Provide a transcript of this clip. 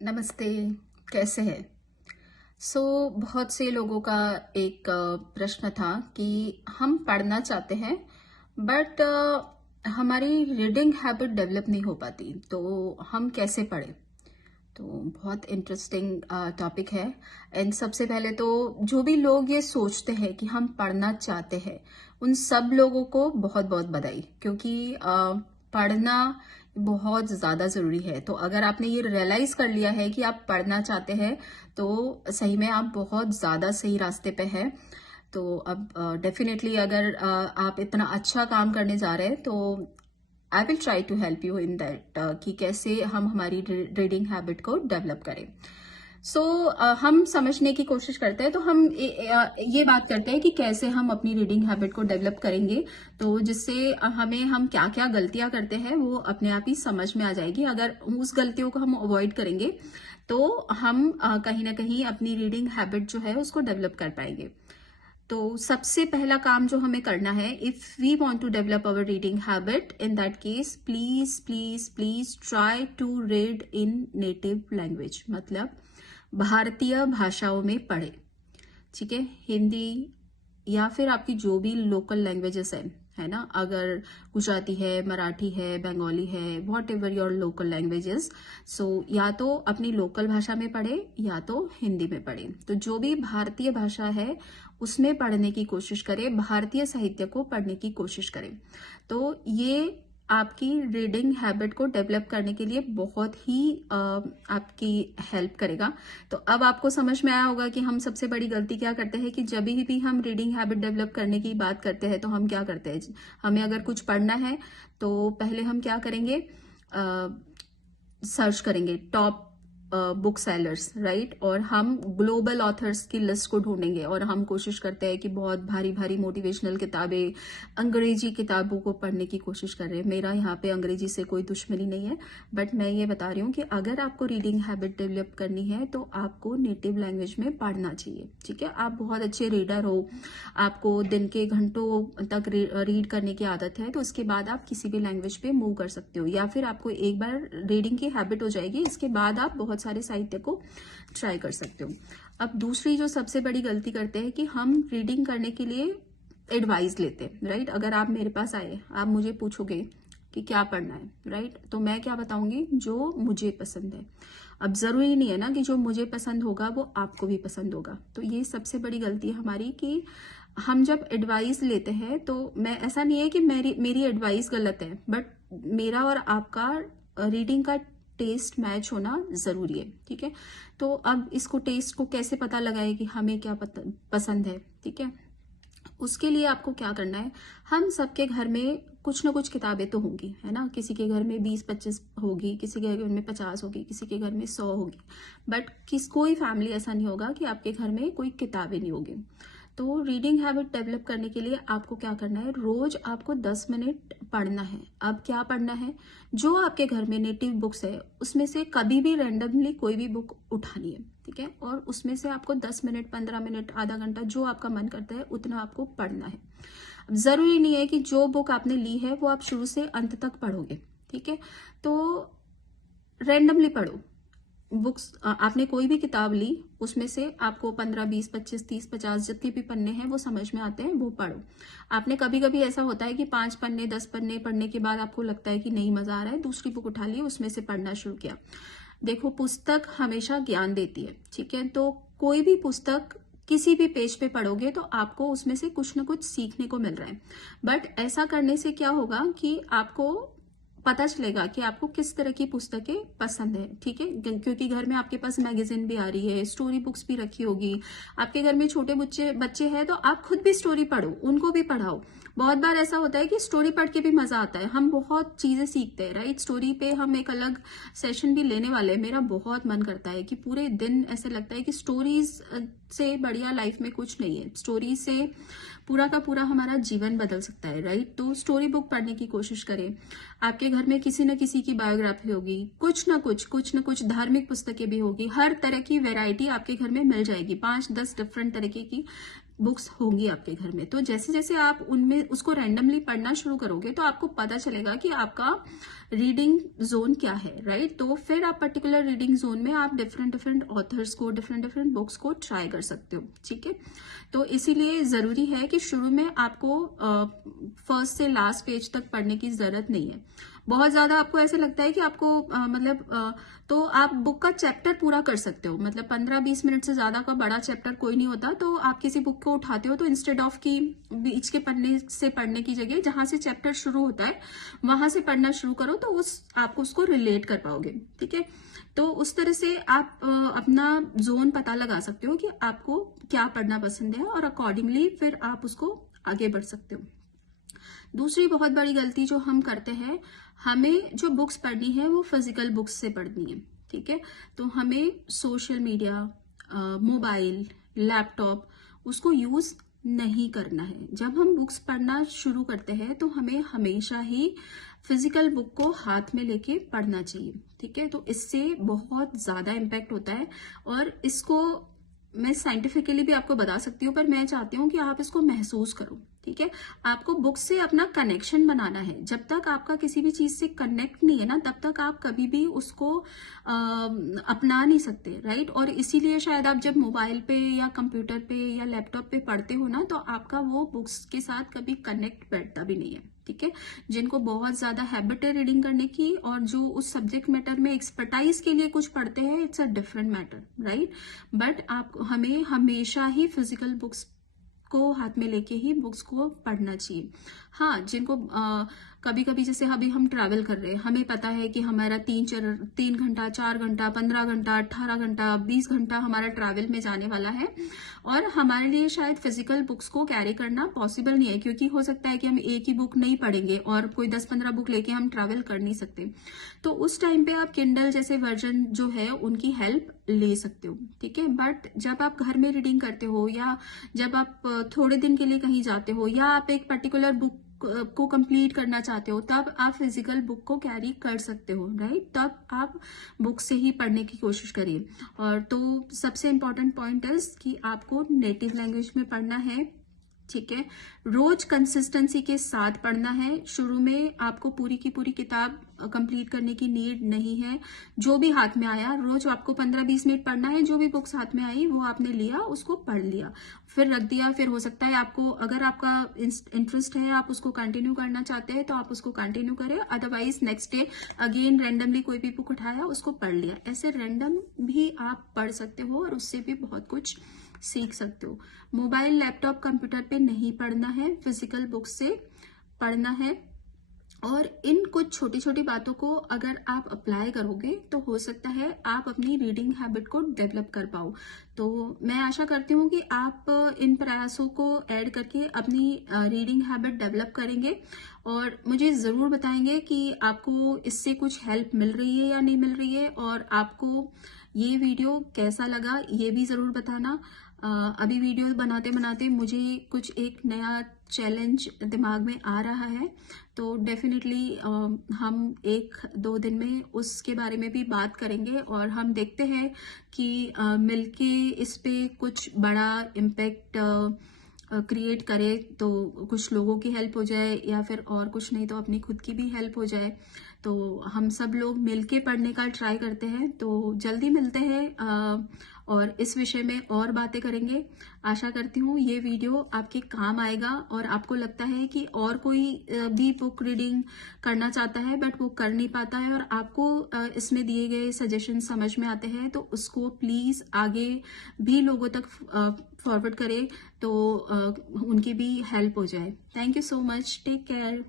नमस्ते। कैसे हैं? बहुत से लोगों का एक प्रश्न था कि हम पढ़ना चाहते हैं बट हमारी रीडिंग हैबिट डेवलप नहीं हो पाती, तो हम कैसे पढ़ें? तो बहुत इंटरेस्टिंग टॉपिक है। एंड सबसे पहले तो जो भी लोग ये सोचते हैं कि हम पढ़ना चाहते हैं, उन सब लोगों को बहुत बहुत बधाई, क्योंकि पढ़ना बहुत ज़्यादा ज़रूरी है। तो अगर आपने ये रियलाइज़ कर लिया है कि आप पढ़ना चाहते हैं, तो सही में आप बहुत ज़्यादा सही रास्ते पे हैं। तो अब डेफिनेटली अगर आप इतना अच्छा काम करने जा रहे हैं, तो I will try to help you in that कि कैसे हम हमारी रीडिंग हैबिट को डेवलप करें। हम समझने की कोशिश करते हैं, तो हम ये बात करते हैं कि कैसे हम अपनी रीडिंग हैबिट को डेवलप करेंगे, तो जिससे हमें हम क्या क्या गलतियां करते हैं वो अपने आप ही समझ में आ जाएगी। अगर उस गलतियों को हम अवॉइड करेंगे तो हम कहीं ना कहीं अपनी रीडिंग हैबिट जो है उसको डेवलप कर पाएंगे। तो सबसे पहला काम जो हमें करना है, if we want to develop our reading habit, in that case please please please try to read in native language, मतलब भारतीय भाषाओं में पढ़े। ठीक है, हिंदी या फिर आपकी जो भी लोकल लैंग्वेजेस है ना, अगर गुजराती है, मराठी है, बंगाली है, whatever your local languages, so या तो अपनी लोकल भाषा में पढ़े या तो हिंदी में पढ़े। तो जो भी भारतीय भाषा है उसमें पढ़ने की कोशिश करें, भारतीय साहित्य को पढ़ने की कोशिश करें। तो ये आपकी रीडिंग हैबिट को डेवलप करने के लिए बहुत ही आपकी हेल्प करेगा। तो अब आपको समझ में आया होगा कि हम सबसे बड़ी गलती क्या करते हैं कि जब भी हम रीडिंग हैबिट डेवलप करने की बात करते हैं तो हम क्या करते हैं, हमें अगर कुछ पढ़ना है तो पहले हम क्या करेंगे, सर्च करेंगे टॉप बुक सेलर्स, राइट, और हम ग्लोबल ऑथर्स की लिस्ट को ढूंढेंगे और हम कोशिश करते हैं कि बहुत भारी भारी मोटिवेशनल किताबें, अंग्रेजी किताबों को पढ़ने की कोशिश कर रहे हैं। मेरा यहाँ पे अंग्रेजी से कोई दुश्मनी नहीं है, बट मैं ये बता रही हूँ कि अगर आपको रीडिंग हैबिट डेवलप करनी है तो आपको नेटिव लैंग्वेज में पढ़ना चाहिए। ठीक है, आप बहुत अच्छे रीडर हो, आपको दिन के घंटों तक रीड करने की आदत है, तो उसके बाद आप किसी भी लैंग्वेज पे मूव कर सकते हो, या फिर आपको एक बार रीडिंग की हैबिट हो जाएगी, इसके बाद आप बहुत सारे साहित्य को ट्राई कर सकते हो। अब दूसरी जो सबसे बड़ी गलती करते हैं कि हम रीडिंग करने के लिए एडवाइस लेते हैं, राइट। अगर आप मेरे पास आए, आप मुझे पूछोगे कि क्या पढ़ना है, राइट, तो मैं क्या बताऊंगी, जो मुझे पसंद है। अब जरूरी नहीं है ना कि जो मुझे पसंद होगा वो आपको भी पसंद होगा। तो ये सबसे बड़ी गलती है हमारी कि हम जब एडवाइस लेते हैं, तो मैं, ऐसा नहीं है कि मेरी एडवाइस गलत है, बट मेरा और आपका रीडिंग का टेस्ट मैच होना जरूरी है। ठीक है, तो अब इसको टेस्ट को कैसे पता लगाए कि हमें क्या पसंद है। ठीक है, उसके लिए आपको क्या करना है, हम सबके घर में कुछ ना कुछ किताबें तो होंगी, है ना। किसी के घर में 20-25 होगी, किसी के घर में 50 होगी, किसी के घर में 100 होगी, बट कोई फैमिली ऐसा नहीं होगा कि आपके घर में कोई किताबें नहीं होगी। तो रीडिंग हैबिट डेवलप करने के लिए आपको क्या करना है, रोज आपको 10 मिनट पढ़ना है। अब क्या पढ़ना है, जो आपके घर में नेटिव बुक्स है उसमें से कभी भी रैंडमली कोई भी बुक उठानी है। ठीक है, और उसमें से आपको 10 मिनट, 15 मिनट, आधा घंटा, जो आपका मन करता है उतना आपको पढ़ना है। अब जरूरी नहीं है कि जो बुक आपने ली है वो आप शुरू से अंत तक पढ़ोगे। ठीक है, तो रैंडमली पढ़ो। बुक्स, आपने कोई भी किताब ली, उसमें से आपको 15, 20, 25, 30, 50 जितने भी पन्ने हैं वो समझ में आते हैं वो पढ़ो। आपने कभी कभी ऐसा होता है कि 5 पन्ने, 10 पन्ने पढ़ने के बाद आपको लगता है कि नहीं मजा आ रहा है, दूसरी बुक उठा ली, उसमें से पढ़ना शुरू किया। देखो, पुस्तक हमेशा ज्ञान देती है। ठीक है, तो कोई भी पुस्तक किसी भी पेज पे पढ़ोगे तो आपको उसमें से कुछ ना कुछ सीखने को मिल रहा है। बट ऐसा करने से क्या होगा कि आपको पता चलेगा कि आपको किस तरह की पुस्तकें पसंद है। ठीक है, क्योंकि घर में आपके पास मैगजीन भी आ रही है, स्टोरी बुक्स भी रखी होगी, आपके घर में छोटे बच्चे बच्चे हैं तो आप खुद भी स्टोरी पढ़ो, उनको भी पढ़ाओ। बहुत बार ऐसा होता है कि स्टोरी पढ़ के भी मजा आता है, हम बहुत चीजें सीखते हैं, राइट। स्टोरी पे हम एक अलग सेशन भी लेने वाले हैं। मेरा बहुत मन करता है कि पूरे दिन ऐसे लगता है कि स्टोरीज से बढ़िया लाइफ में कुछ नहीं है। स्टोरी से पूरा का पूरा हमारा जीवन बदल सकता है, राइट। तो स्टोरी बुक पढ़ने की कोशिश करें। आपके घर में किसी न किसी की बायोग्राफी होगी, कुछ ना कुछ धार्मिक पुस्तकें भी होगी, हर तरह की वैरायटी आपके घर में मिल जाएगी, 5-10 डिफरेंट तरीके की बुक्स होंगी आपके घर में। तो जैसे जैसे आप उनमें उसको रैंडमली पढ़ना शुरू करोगे तो आपको पता चलेगा कि आपका रीडिंग जोन क्या है, राइट। तो फिर आप पर्टिकुलर रीडिंग जोन में आप डिफरेंट डिफरेंट ऑथर्स को, डिफरेंट डिफरेंट बुक्स को ट्राई कर सकते हो, ठीक है। तो इसीलिए जरूरी है कि शुरू में आपको फर्स्ट से लास्ट पेज तक पढ़ने की जरूरत नहीं है। बहुत ज्यादा आपको ऐसे लगता है कि आपको तो आप बुक का चैप्टर पूरा कर सकते हो, मतलब 15-20 मिनट से ज्यादा का बड़ा चैप्टर कोई नहीं होता। तो आप किसी बुक को उठाते हो तो इंस्टेड ऑफ की बीच के पन्ने से पढ़ने की जगह जहां से चैप्टर शुरू होता है वहां से पढ़ना शुरू करो, तो आप उसको रिलेट कर पाओगे, ठीक है। तो उस तरह से आप अपना जोन पता लगा सकते हो कि आपको क्या पढ़ना पसंद है और अकॉर्डिंगली फिर आप उसको आगे बढ़ सकते हो। दूसरी बहुत बड़ी गलती जो हम करते हैं, हमें जो बुक्स पढ़नी है वो फिजिकल बुक्स से पढ़नी है, ठीक है। तो हमें सोशल मीडिया, मोबाइल, लैपटॉप उसको यूज नहीं करना है। जब हम बुक्स पढ़ना शुरू करते हैं तो हमें हमेशा ही फिजिकल बुक को हाथ में लेके पढ़ना चाहिए, ठीक है। तो इससे बहुत ज्यादा इम्पैक्ट होता है और इसको मैं साइंटिफिकली भी आपको बता सकती हूँ, पर मैं चाहती हूँ कि आप इसको महसूस करो, ठीक है। आपको बुक से अपना कनेक्शन बनाना है। जब तक आपका किसी भी चीज से कनेक्ट नहीं है ना, तब तक आप कभी भी उसको अपना नहीं सकते, राइट। और इसीलिए शायद आप जब मोबाइल पे या कंप्यूटर पे या लैपटॉप पे पढ़ते हो ना, तो आपका वो बुक्स के साथ कभी कनेक्ट बैठता भी नहीं है, ठीक है। जिनको बहुत ज्यादा हैबिट है रीडिंग करने की और जो उस सब्जेक्ट मैटर में एक्सपर्टाइज के लिए कुछ पढ़ते हैं, it's a different matter, right. But आप हमें हमेशा ही फिजिकल बुक्स को हाथ में लेके ही बुक्स को पढ़ना चाहिए। हाँ, जिनको कभी कभी जैसे अभी हम ट्रैवल कर रहे हैं, हमें पता है कि हमारा 3 घंटा, 4 घंटा, 15 घंटा, 18 घंटा, 20 घंटा हमारा ट्रैवल में जाने वाला है और हमारे लिए शायद फिजिकल बुक्स को कैरी करना पॉसिबल नहीं है, क्योंकि हो सकता है कि हम एक ही बुक नहीं पढ़ेंगे और कोई 10-15 बुक लेके हम ट्रैवल कर नहीं सकते। तो उस टाइम पे आप किंडल जैसे वर्जन जो है उनकी हेल्प ले सकते हो, ठीक है। बट जब आप घर में रीडिंग करते हो या जब आप थोड़े दिन के लिए कहीं जाते हो या आप एक पर्टिकुलर बुक को कंप्लीट करना चाहते हो, तब आप फिजिकल बुक को कैरी कर सकते हो, राइट। तब आप बुक से ही पढ़ने की कोशिश करिए। और तो सबसे इम्पोर्टेंट पॉइंट है कि आपको नेटिव लैंग्वेज में पढ़ना है, ठीक है। रोज कंसिस्टेंसी के साथ पढ़ना है। शुरू में आपको पूरी की पूरी किताब कंप्लीट करने की नीड नहीं है। जो भी हाथ में आया रोज आपको 15-20 मिनट पढ़ना है। जो भी बुक्स हाथ में आई वो आपने लिया, उसको पढ़ लिया, फिर रख दिया। फिर हो सकता है आपको, अगर आपका इंटरेस्ट है, आप उसको कंटिन्यू करना चाहते हैं तो आप उसको कंटिन्यू करें। Otherwise next day again randomly कोई भी बुक उठाया, उसको पढ़ लिया। ऐसे रैंडम भी आप पढ़ सकते हो और उससे भी बहुत कुछ सीख सकते हो। मोबाइल, लैपटॉप, कंप्यूटर पे नहीं पढ़ना है, फिजिकल बुक से पढ़ना है। और इन कुछ छोटी छोटी बातों को अगर आप अप्लाई करोगे तो हो सकता है आप अपनी रीडिंग हैबिट को डेवलप कर पाओ। तो मैं आशा करती हूँ कि आप इन प्रयासों को ऐड करके अपनी रीडिंग हैबिट डेवलप करेंगे और मुझे ज़रूर बताएंगे कि आपको इससे कुछ हेल्प मिल रही है या नहीं मिल रही है, और आपको ये वीडियो कैसा लगा ये भी ज़रूर बताना। अभी वीडियो बनाते बनाते मुझे कुछ एक नया चैलेंज दिमाग में आ रहा है, तो डेफिनेटली हम 1-2 दिन में उसके बारे में भी बात करेंगे और हम देखते हैं कि मिलके इस पे कुछ बड़ा इम्पैक्ट क्रिएट करे, तो कुछ लोगों की हेल्प हो जाए या फिर और कुछ नहीं तो अपनी खुद की भी हेल्प हो जाए। तो हम सब लोग मिलके पढ़ने का ट्राई करते हैं। तो जल्दी मिलते हैं और इस विषय में और बातें करेंगे। आशा करती हूँ ये वीडियो आपके काम आएगा और आपको लगता है कि और कोई भी बुक रीडिंग करना चाहता है बट वो कर नहीं पाता है और आपको इसमें दिए गए सजेशन समझ में आते हैं, तो उसको प्लीज आगे भी लोगों तक फॉरवर्ड करें तो उनकी भी हेल्प हो जाए। Thank you so much, take care.